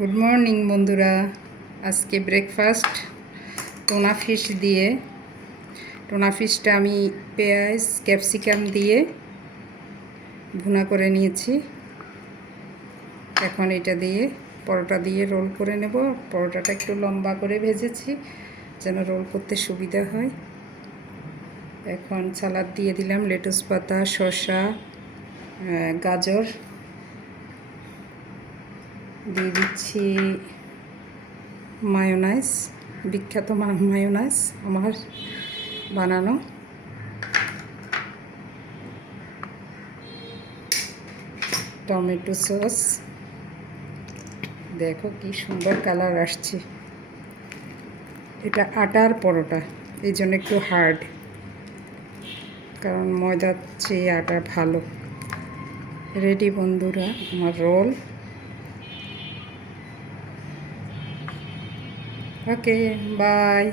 Good morning বন্ধুরা। আজকে breakfast tuna fish দিয়ে। টোনা ফিশটা আমি পেঁয়াজ ক্যাপসিকাম দিয়ে ভুনা করে নিয়েছি। এখন এটা দিয়ে পরোটা দিয়ে রোল করে নেব। পরোটাটা একটু লম্বা করে ভেজেছি যেন রোল করতে সুবিধা হয়। এখন সালাদ দিয়ে দিলাম, লেটুস পাতা, শসা, গাজর দিয়ে দিচ্ছি, মায়োনাইজ, বিখ্যাত মায়োনাইজ আমার বানানো, টমেটো সস। দেখো কি সুন্দর কালার আসছে। এটা আটার পরোটা, এই জন্য একটু হার্ড, কারণ ময়দার চেয়ে আটা ভালো। রেডি বন্ধুরা আমার রোল। Okay, by.